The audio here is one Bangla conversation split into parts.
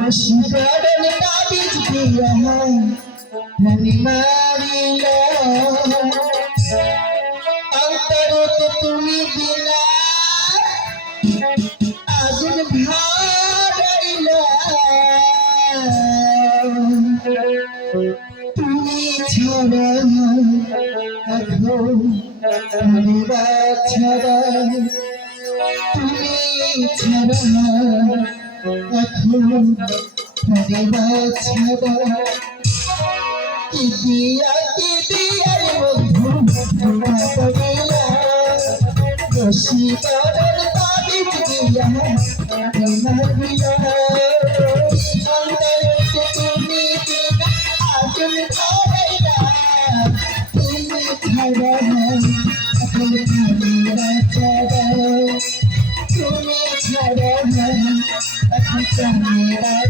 বশীকরণ তাবিজ দিয়া প্রাণ মারিলা অন্তরতে তুমি বিনা আগুন তুমি ছাড়া ছাড়া তুমি ছাড়া। এখন দিয়া কি বন্ধু ধোঁয়া এখন পরিবার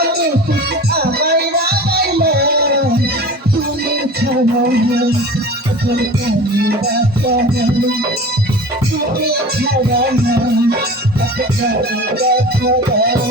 I know you. I can't done you that for me. You I know. I can't done you that for.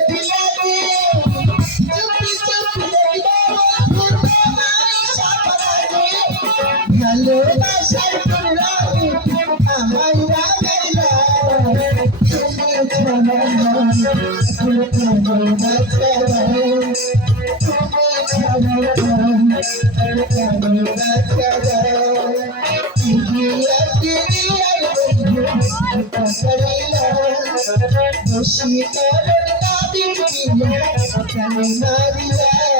তুমি ছাড়া তুমি ছাড়া